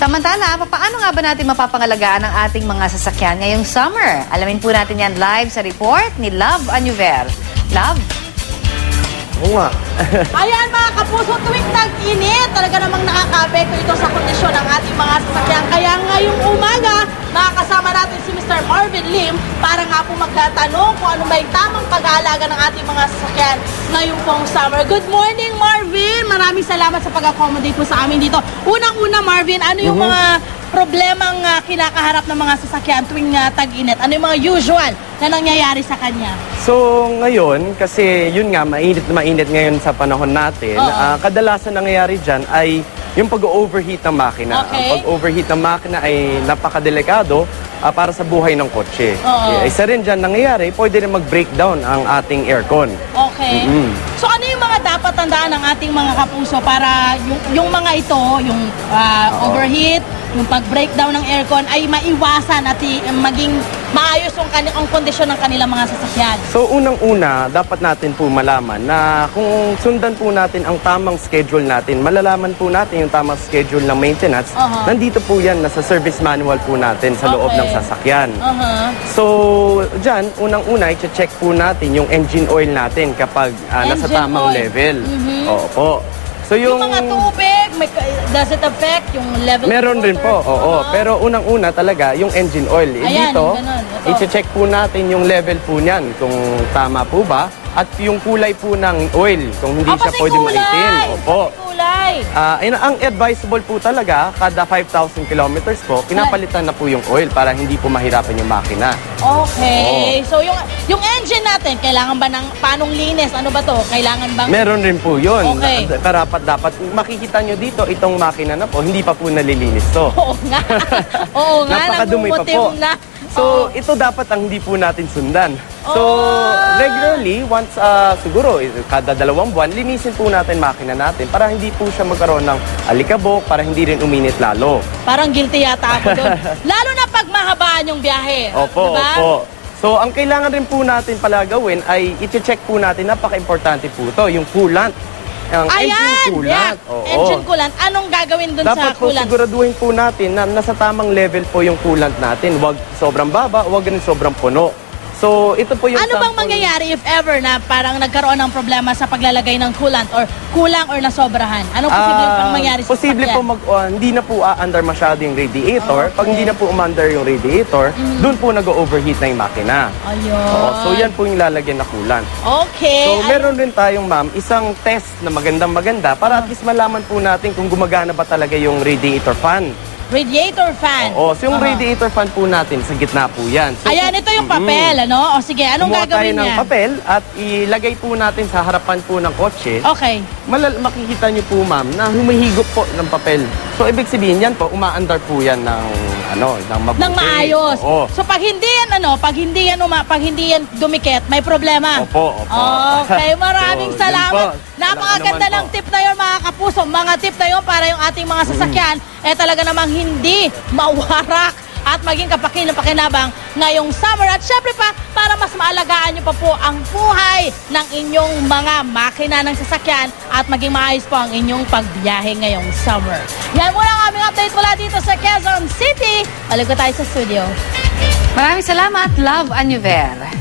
Samantala, paano nga ba natin mapapangalagaan ang ating mga sasakyan ngayong summer? Alamin po natin yan live sa report ni Love Anuver. Love? Oo nga. Ayan mga kapuso, tuwing tag-init, talaga namang nakaka-apekto ito sa kondisyon ng ating mga sasakyan. Kaya ngayong umaga, nakakasama natin si Mr. Marvin Lim para nga po magtatanong kung ano may tamang pag-aalaga ng ating mga sasakyan ngayong pong summer. Good morning, Marvin! Maraming salamat sa pag-accommodate po sa amin dito. Unang-una, Marvin, ano yung mga problemang kinakaharap ng mga sasakyan tuwing tag-init? Ano yung mga usual na nangyayari sa kanya? So ngayon, kasi yun nga, mainit na mainit ngayon sa panahon natin, kadalasan nangyayari dyan ay yung pag-overheat ng makina. Okay. Ang pag-overheat ng makina ay napakadelikado para sa buhay ng kotse. Isa rin dyan nangyayari, pwede rin mag-breakdown ang ating aircon. Okay. So ano yung mga dapat tandaan ng ating mga kapuso para yung mga ito, yung overheat, yung pag-breakdown ng aircon ay maiwasan at maging maayos ang kondisyon ng kanilang mga sasakyan? So unang-una, dapat natin po malaman na kung sundan po natin ang tamang schedule natin, malalaman po natin yung tamang schedule ng maintenance, nandito po yan, nasa service manual po natin sa loob ng sasakyan. So dyan, unang-una, i-check po natin yung engine oil natin kapag nasa tamang level. Opo. So yung mga tubig, does it affect yung level meron of water? rin po, oo. Pero unang-una talaga, yung engine oil. Ayan, dito, ganun, i-check po natin yung level po niyan, kung tama po ba. At yung kulay po ng oil, kung hindi siya pwede maitim. Opo. Ang advisable po talaga, kada 5,000 kilometers po, pinapalitan na po yung oil para hindi po mahirapan yung makina. Okay. So yung engine natin, kailangan ba ng panong linis? Ano ba to? Kailangan bang... Meron rin po yun. Okay. Dapat makikita nyo dito, itong makina na po, hindi pa po nalilinis to. Oo nga. Oo nga, napakadumi pa po. na. So, ito dapat ang hindi po natin sundan. So, regularly, once siguro, kada 2 buwan, linisin po natin makina natin para hindi po siya magkaroon ng alikabok, para hindi rin uminit lalo. Parang guilty yata ako doon. Lalo na pag mahabaan yung biyahe. Opo, diba? opo. So, ang kailangan rin po natin pala gawin ay i-check po natin, napaka-importante po ito, yung coolant. Ang engine coolant. Engine coolant. Anong gagawin dun sa dapat po coolant? siguraduhin po natin na nasa tamang level po yung coolant natin. Huwag sobrang baba, huwag rin sobrang puno. So, ito po yung ano bang mangyayari if ever na parang nagkaroon ng problema sa paglalagay ng coolant or kulang or nasobrahan? Anong posibleng pang mangyari sa posible po hindi na po under masyado yung radiator. Pag hindi na po umandar yung radiator, doon po nag-overheat na yung makina. Ayun. So, yan po yung lalagyan na coolant. Okay. So, meron rin tayong, ma'am, isang test na magandang-maganda para at least malaman po natin kung gumagana ba talaga yung radiator fan. Radiator fan. Oo, so yung radiator fan po natin, sa gitna po yan. So, ayan, ito yung papel, ano? O sige, anong gagawin tayo ng niya? papel at ilagay po natin sa harapan po ng kotse. Okay. Makikita niyo po, ma'am, na humihigop po ng papel. So, ibig sabihin yan po, umaandar po yan ng mabuti. Ng maayos. Oo. So, pag hindi yan dumikit, may problema. Opo. Okay, maraming So, salamat. Napakaganda naman ng tip na yun, mga kapuso. Mga tip na yun para yung ating mga sasakyan, talaga namang hindi mawarak at maging kapakinabang ngayong summer. At syempre pa, para mas maalagaan nyo pa po ang buhay ng inyong mga makina ng sasakyan at maging maayos po ang inyong pagbiyahe ngayong summer. Yan muna ang aming update mula dito sa Quezon City. Balik ko tayo sa studio. Maraming salamat, Love Anuver.